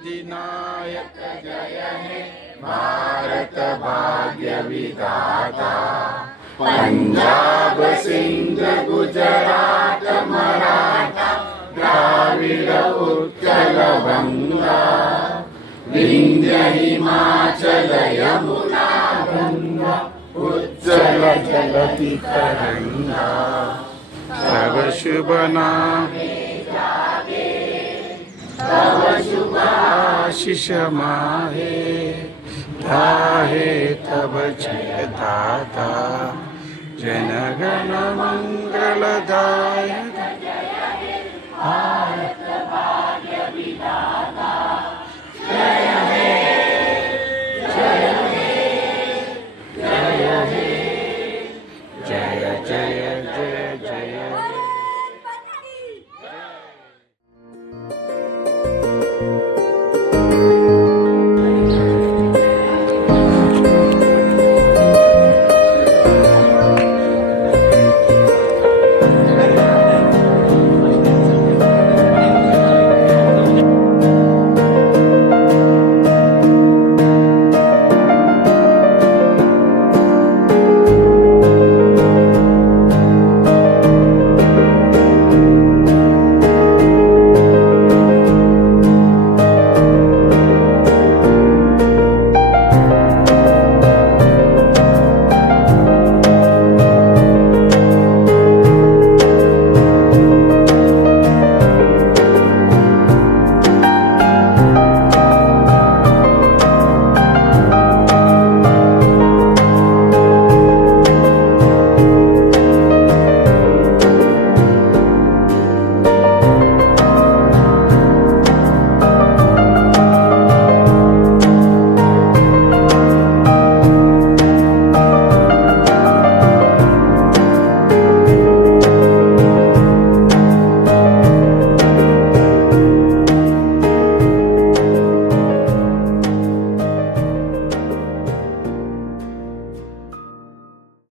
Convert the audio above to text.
अधिनायक जय हे भारत भाग्य विधाता। पंजाब सिंध गुजरात मराठा द्राविड उत्कल गंगा विंध्य हिमाचल यमुना गंगा उज्जल जलति तरंगा। तव शुभ नामे तव शुभ आशीष माहे गाहे तव जय दाता। जनगण मंगलदायक